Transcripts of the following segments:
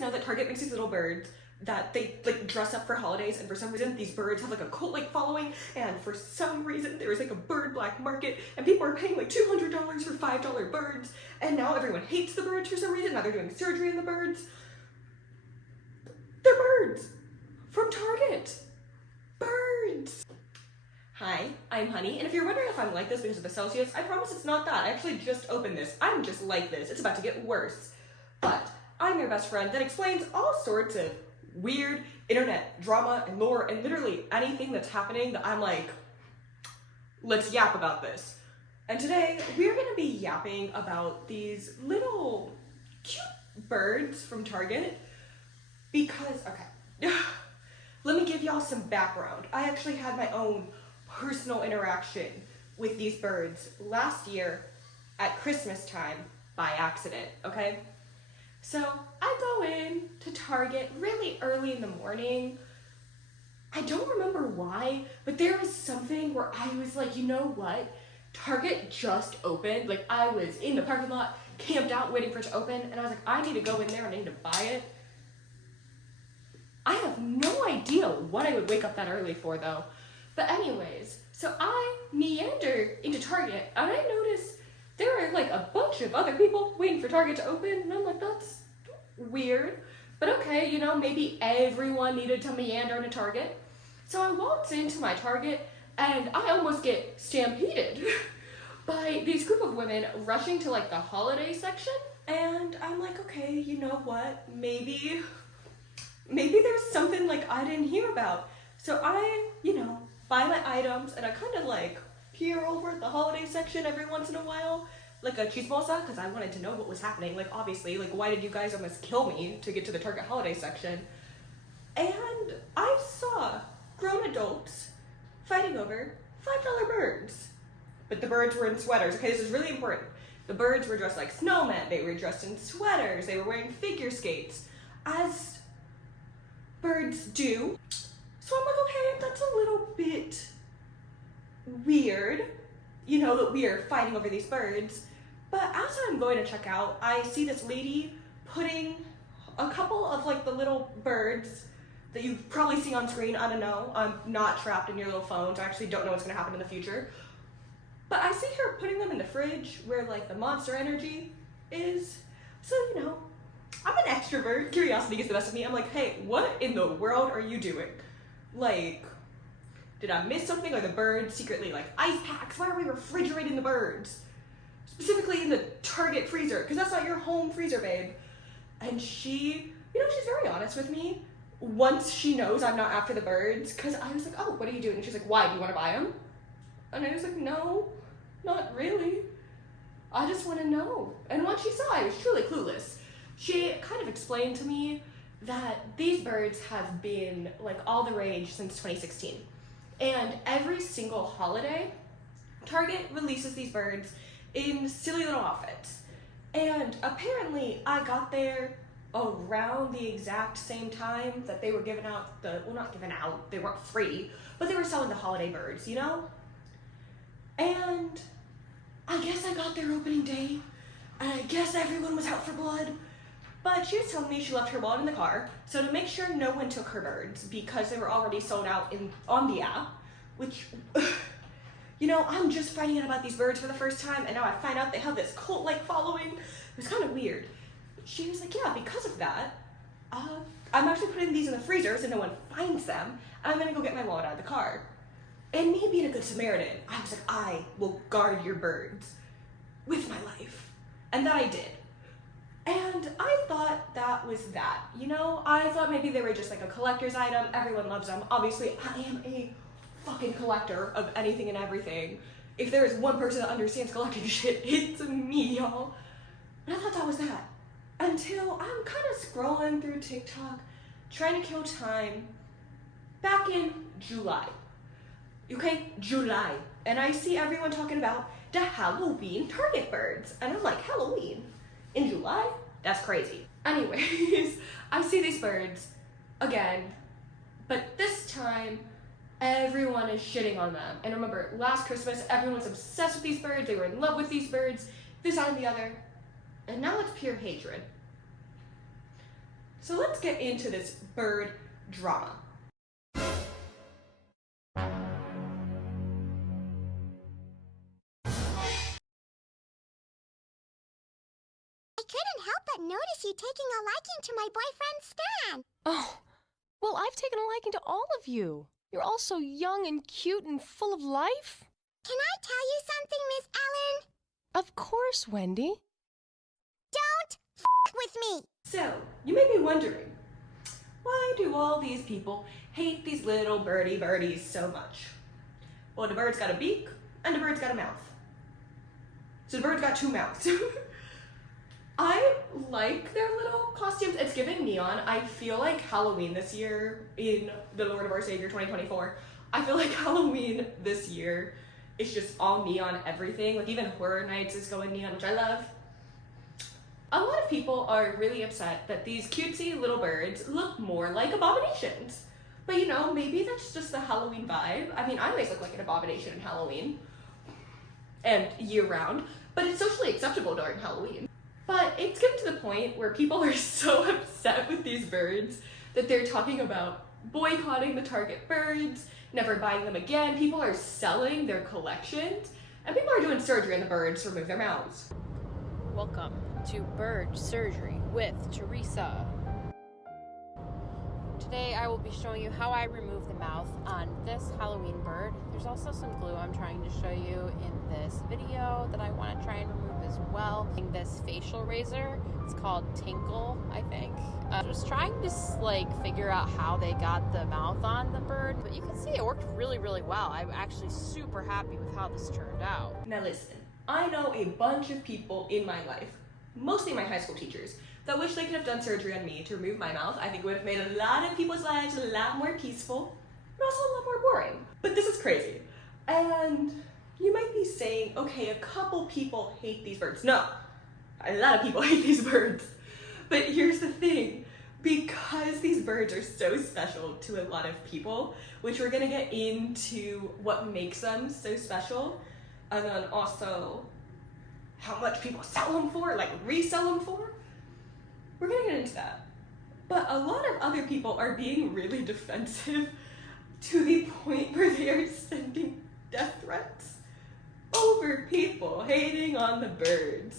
guys know that Target makes these little birds that they like dress up for holidays, and for some reason these birds have like a cult-like following, and for some reason there is like a bird black market and people are paying like $200 for $5 birds, and now everyone hates the birds for some reason. Now they're doing surgery on the birds. They're birds from Target. Birds. Hi, I'm Honey, and if you're wondering if I'm like this because of the Celsius, I promise it's not that. I actually just opened this. I'm just like this. It's about to get worse. But I'm your best friend that explains all sorts of weird internet drama and lore and literally anything that's happening that I'm like, let's yap about this. And today we're gonna be yapping about these little cute birds from Target because, okay, let me give y'all some background. I actually had my own personal interaction with these birds last year at Christmas time by accident, okay? So I go in to Target really early in the morning. I don't remember why, but there was something where I was like, you know what? Target just opened. Like, I was in the parking lot, camped out, waiting for it to open, and I was like, I need to go in there and I need to buy it. I have no idea what I would wake up that early for, though. But anyways, so I meander into Target, and I notice there are like a bunch of other people waiting for Target to open, and I'm like, that's weird. But okay, you know, maybe everyone needed to meander into Target. So I walked into my Target, and I almost get stampeded by these group of women rushing to like the holiday section. And I'm like, okay, you know what? Maybe there's something like I didn't hear about. So I, you know, buy my items, and I kind of like peer over at the holiday section every once in a while, like a chismosa, because I wanted to know what was happening. Like, obviously, like, why did you guys almost kill me to get to the Target holiday section? And I saw grown adults fighting over $5 birds. But the birds were in sweaters. Okay, this is really important. The birds were dressed like snowmen. They were dressed in sweaters. They were wearing figure skates, as birds do. So I'm like, okay, that's a little bit weird, you know, that we are fighting over these birds. But as I'm going to check out, I see this lady putting a couple of like the little birds that you probably see on screen. I don't know, I'm not trapped in your little phones. I actually don't know what's gonna happen in the future. But I see her putting them in the fridge where like the Monster Energy is. So, you know, I'm an extrovert. Curiosity gets the best of me. I'm like, hey, what in the world are you doing? Like, did I miss something? Are the birds secretly like ice packs? Why are we refrigerating the birds? Specifically in the Target freezer, because that's not your home freezer, babe. And she, you know, she's very honest with me once she knows I'm not after the birds, because I was like, oh, what are you doing? And she's like, why, do you want to buy them? And I was like, no, not really. I just want to know. And once she saw I was truly clueless, she kind of explained to me that these birds have been like all the rage since 2016. And every single holiday, Target releases these birds in silly little outfits. And apparently I got there around the exact same time that they were giving out well, not giving out, they weren't free, but they were selling the holiday birds, you know? And I guess I got there opening day, and I guess everyone was out for blood. But she was telling me she left her wallet in the car, so to make sure no one took her birds, because they were already sold out on the app, which, you know, I'm just finding out about these birds for the first time, and now I find out they have this cult-like following. It was kind of weird. She was like, yeah, because of that, I'm actually putting these in the freezer so no one finds them, and I'm gonna go get my wallet out of the car. And me being a good Samaritan, I was like, I will guard your birds with my life. And that I did. And I thought that was that, you know? I thought maybe they were just like a collector's item. Everyone loves them. Obviously, I am a fucking collector of anything and everything. If there is one person that understands collecting shit, it's me, y'all. And I thought that was that. Until I'm kind of scrolling through TikTok, trying to kill time, back in July. Okay, July. And I see everyone talking about the Halloween Target birds. And I'm like, Halloween? In July? That's crazy. Anyways, I see these birds again, but this time everyone is shitting on them. And remember, last Christmas, everyone was obsessed with these birds. They were in love with these birds, this, that, and the other. And now it's pure hatred. So let's get into this bird drama. I couldn't help but notice you taking a liking to my boyfriend Stan. Oh, well, I've taken a liking to all of you. You're all so young and cute and full of life. Can I tell you something, Miss Ellen? Of course, Wendy. Don't with me. So, you may be wondering, why do all these people hate these little birdies so much? Well, the bird's got a beak and the bird's got a mouth. So the bird's got two mouths. I like their little costumes. It's given neon. I feel like Halloween this year in The Lord of Our Savior 2024, I feel like Halloween this year is just all neon everything. Like even Horror Nights is going neon, which I love. A lot of people are really upset that these cutesy little birds look more like abominations. But you know, maybe that's just the Halloween vibe. I mean, I always look like an abomination in Halloween and year round, but it's socially acceptable during Halloween. But it's getting to the point where people are so upset with these birds that they're talking about boycotting the Target birds, never buying them again. People are selling their collections, and people are doing surgery on the birds to remove their mouths. Welcome to Bird Surgery with Teresa. Today I will be showing you how I remove the mouth on this Halloween bird. There's also some glue I'm trying to show you in this video that I want to try and remove as well. This facial razor, it's called Tinkle, I think. I was trying to figure out how they got the mouth on the bird, but you can see it worked really, really well. I'm actually super happy with how this turned out. Now listen, I know a bunch of people in my life, mostly my high school teachers, that wish they could have done surgery on me to remove my mouth. I think it would have made a lot of people's lives a lot more peaceful, but also a lot more boring. But this is crazy. And you might be saying, okay, a couple people hate these birds. No, a lot of people hate these birds. But here's the thing, because these birds are so special to a lot of people, which we're gonna get into what makes them so special, and then also how much people sell them for, like resell them for, we're gonna get into that. But a lot of other people are being really defensive to the point where they are sending death threats over people hating on the birds.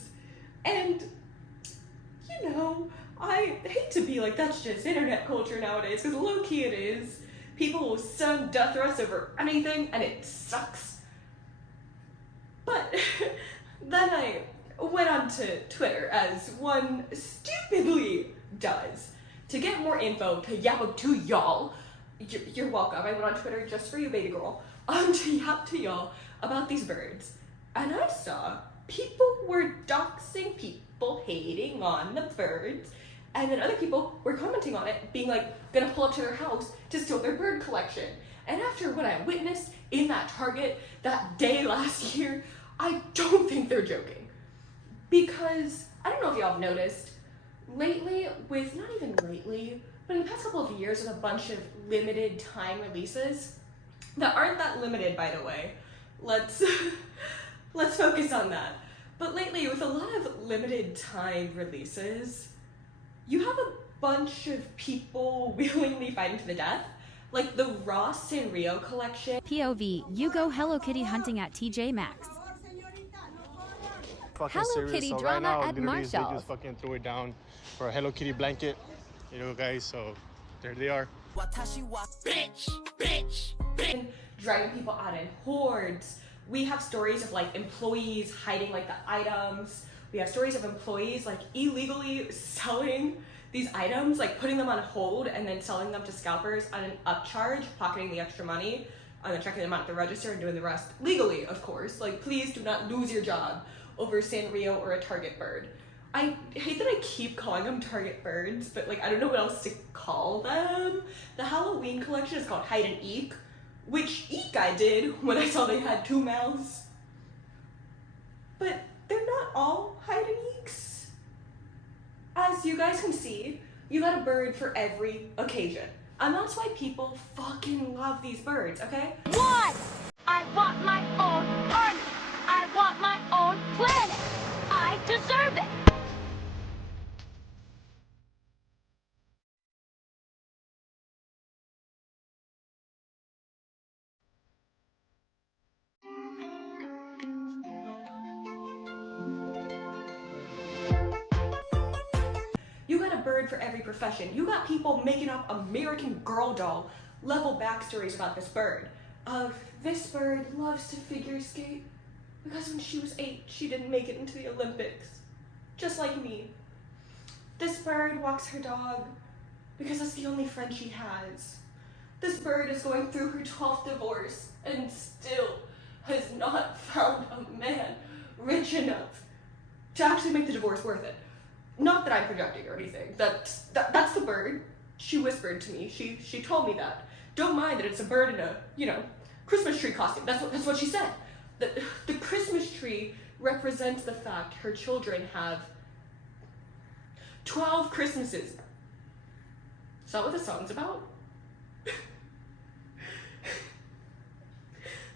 And, you know, I hate to be like, that's just internet culture nowadays, because low-key it is. People will send death threats over anything, and it sucks. But then I went onto Twitter, as one stupidly does, to get more info, to yap up to y'all. You're welcome. I went on Twitter just for you, baby girl, to yap to y'all about these birds. And I saw people were doxing people hating on the birds, and then other people were commenting on it, being like, gonna pull up to their house to steal their bird collection. And after what I witnessed in that Target that day last year, I don't think they're joking. Because, I don't know if y'all have noticed, lately, not even lately, but in the past couple of years with a bunch of limited time releases, that aren't that limited, by the way, let's focus on that. But lately, with a lot of limited time releases, you have a bunch of people willingly fighting to the death. Like the Ross Sanrio collection. POV, you go Hello Kitty hunting at TJ Maxx. Fucking Hello serious. Kitty So drama right now, at literally, they Marshall's. just fucking threw it down for a Hello Kitty blanket, you know, guys. So there they are. And driving people out in hordes. We have stories of like employees hiding like the items. We have stories of employees like illegally selling these items, like putting them on hold and then selling them to scalpers at an upcharge, pocketing the extra money, and then checking them out at the register and doing the rest legally, of course. Like, please do not lose your job over Sanrio or a Target bird. I hate that I keep calling them Target birds, but like I don't know what else to call them. The Halloween collection is called Hide and Eek, which eek I did when I saw they had two mouths. But they're not all hide and eeks. As you guys can see, you got a bird for every occasion. And that's why people fucking love these birds, okay? What? I want my own Earth. I want my own planet. I deserve it. bird for every profession. You got people making up American Girl doll level backstories about this bird. This bird loves to figure skate because when she was 8, she didn't make it into the Olympics. Just like me. This bird walks her dog because it's the only friend she has. This bird is going through her 12th divorce and still has not found a man rich enough to actually make the divorce worth it. Not that I'm projecting or anything. That's the bird. She whispered to me. She told me that. Don't mind that it's a bird in a, Christmas tree costume. That's what she said. The Christmas tree represents the fact her children have 12 Christmases. Is that what the song's about?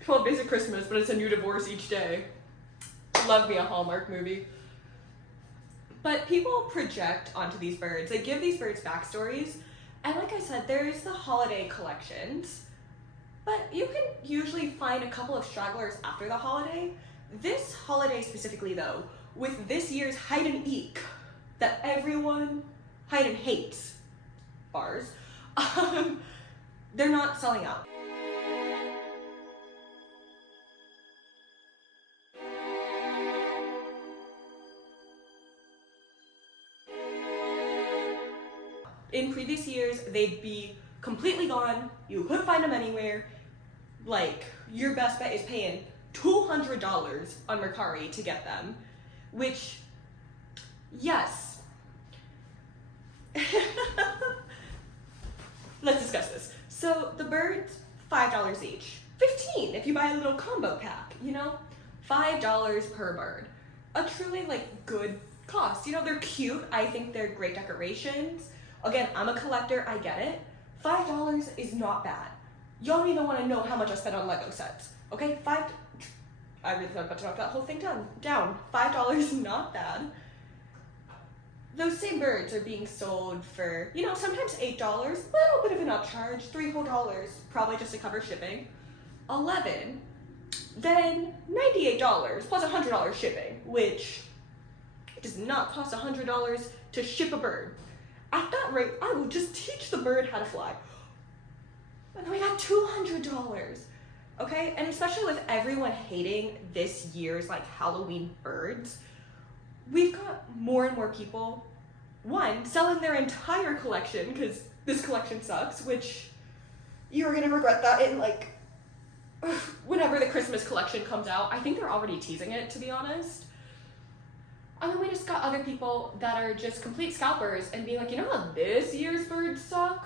12 days of Christmas, but it's a new divorce each day. Love me a Hallmark movie. But people project onto these birds. They give these birds backstories. And like I said, there's the holiday collections. But you can usually find a couple of stragglers after the holiday. This holiday specifically though, with this year's hide and eek that everyone hide and hates, bars, they're not selling out. In previous years, they'd be completely gone. You couldn't find them anywhere. Like, your best bet is paying $200 on Mercari to get them, which, yes. Let's discuss this. So the birds, $5 each. $15 if you buy a little combo pack, $5 per bird. A truly, good cost. They're cute. I think they're great decorations. Again, I'm a collector, I get it. $5 is not bad. Y'all don't even want to know how much I spent on Lego sets. Okay, I really thought about to knock that whole thing down. $5 is not bad. Those same birds are being sold for, sometimes $8, a little bit of an upcharge, $3 whole, probably just to cover shipping. $11, then $98 plus $100 shipping, which does not cost $100 to ship a bird. At that rate, I will just teach the bird how to fly. And then we got $200, okay? And especially with everyone hating this year's Halloween birds, we've got more and more people, one, selling their entire collection because this collection sucks, which you're gonna regret that in whenever the Christmas collection comes out. I think they're already teasing it, to be honest. And then we just got other people that are just complete scalpers and being like, how this year's birds suck?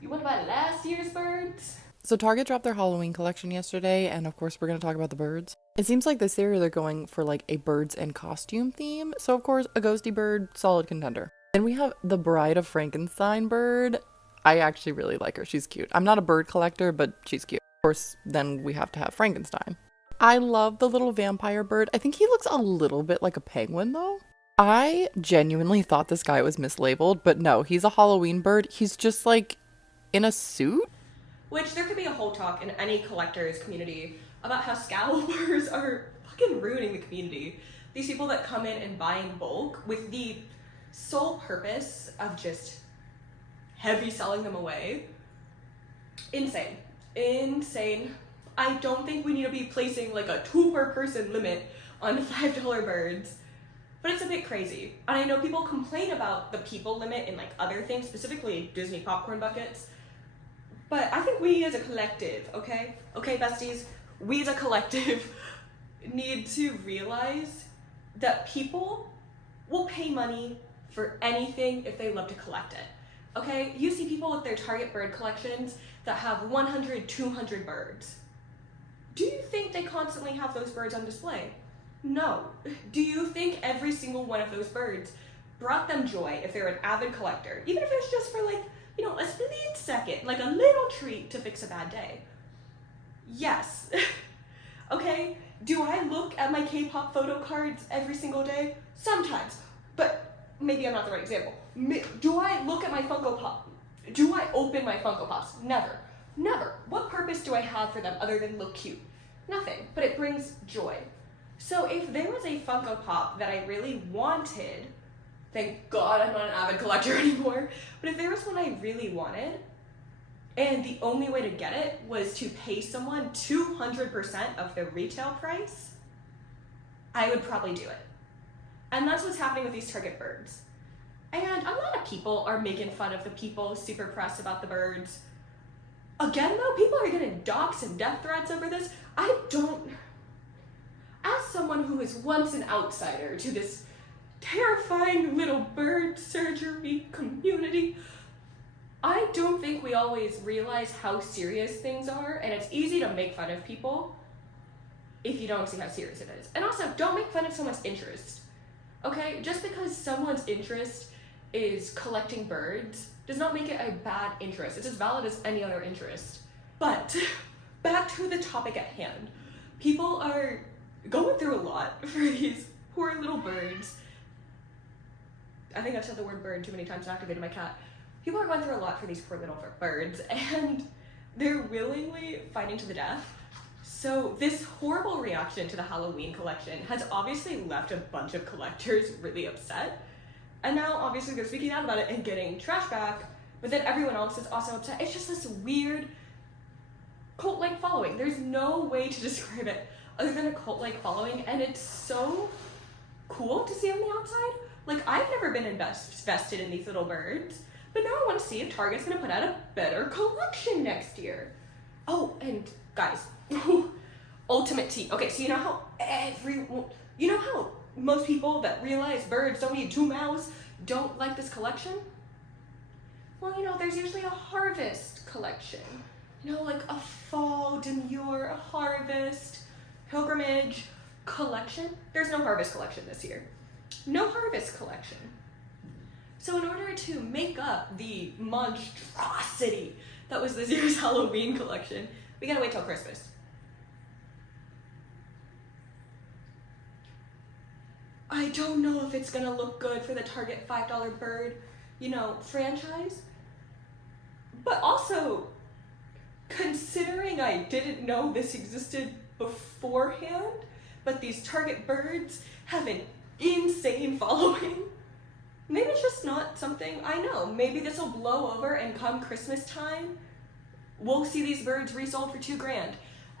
You want to buy last year's birds? So Target dropped their Halloween collection yesterday, and of course we're going to talk about the birds. It seems like this year they're going for a birds and costume theme. So of course, a ghosty bird, solid contender. Then we have the Bride of Frankenstein bird. I actually really like her. She's cute. I'm not a bird collector, but she's cute. Of course, then we have to have Frankenstein. I love the little vampire bird. I think he looks a little bit like a penguin though. I genuinely thought this guy was mislabeled, but no, he's a Halloween bird. He's just in a suit. Which there could be a whole talk in any collector's community about how scalpers are fucking ruining the community. These people that come in and buy in bulk with the sole purpose of just heavy selling them away. Insane. I don't think we need to be placing a 2 per person limit on $5 birds, but it's a bit crazy. And I know people complain about the people limit in other things, specifically Disney popcorn buckets, but I think we as a collective, okay, besties, we as a collective need to realize that people will pay money for anything if they love to collect it, okay? You see people with their Target bird collections that have 100, 200 birds. Do you think they constantly have those birds on display? No. Do you think every single one of those birds brought them joy if they're an avid collector? Even if it's just for a split second, a little treat to fix a bad day. Yes. Okay? Do I look at my K-pop photo cards every single day? Sometimes. But maybe I'm not the right example. Do I look at my Funko Pop? Do I open my Funko Pops? Never. Never. What purpose do I have for them other than look cute? Nothing. But it brings joy. So if there was a Funko Pop that I really wanted, Thank God I'm not an avid collector anymore. But if there was one I really wanted, and the only way to get it was to pay someone 200% of the retail price, I would probably do it. And that's what's happening with these Target birds. And a lot of people are making fun of the people super pressed about the birds. Again though, people are getting doxxed and death threats over this. As someone who was once an outsider to this terrifying little bird surgery community, I don't think we always realize how serious things are, and it's easy to make fun of people if you don't see how serious it is. And also, don't make fun of someone's interest, okay? Just because someone's interest is collecting birds does not make it a bad interest. It's as valid as any other interest. But back to the topic at hand. People are going through a lot for these poor little birds. I think I've said the word bird too many times and activated my cat. People are going through a lot for these poor little birds, and they're willingly fighting to the death. So this horrible reaction to the Halloween collection has obviously left a bunch of collectors really upset. And now obviously they're speaking out about it and getting trash back, but then everyone else is also upset. It's just this weird cult-like following. There's no way to describe it other than a cult-like following, and it's so cool to see on the outside. Like, I've never been invested in these little birds, but now I want to see if Target's going to put out a better collection next year. Oh, and guys, ultimate tea. Okay, so you know how most people that realize birds don't need two mouths don't like this collection? Well, there's usually a harvest collection. Like a fall demure, a harvest, pilgrimage collection. There's no harvest collection this year. No harvest collection. So in order to make up the monstrosity that was this year's Halloween collection, we gotta wait till Christmas. I don't know if it's gonna look good for the Target $5 bird, franchise. But also, considering I didn't know this existed beforehand, but these Target birds have an insane following, maybe it's just not something I know. Maybe this will blow over, and come Christmas time, we'll see these birds resold for $2,000.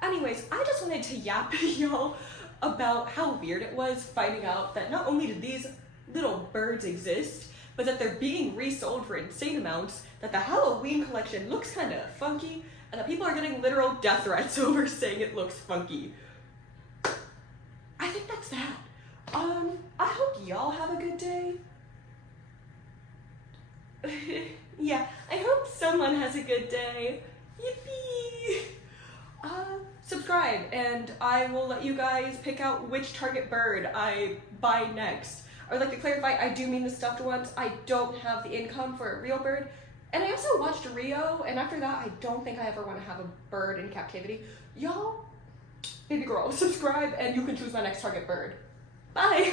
Anyways, I just wanted to yap y'all about how weird it was finding out that not only did these little birds exist, but that they're being resold for insane amounts, that the Halloween collection looks kind of funky, and that people are getting literal death threats over saying it looks funky. I think that's that. I hope y'all have a good day. Yeah, I hope someone has a good day. Yippee! Subscribe, and I will let you guys pick out which Target bird I buy next. I would like to clarify, I do mean the stuffed ones. I don't have the income for a real bird. And I also watched Rio, and after that, I don't think I ever want to have a bird in captivity. Y'all, baby girl, subscribe, and you can choose my next Target bird. Bye!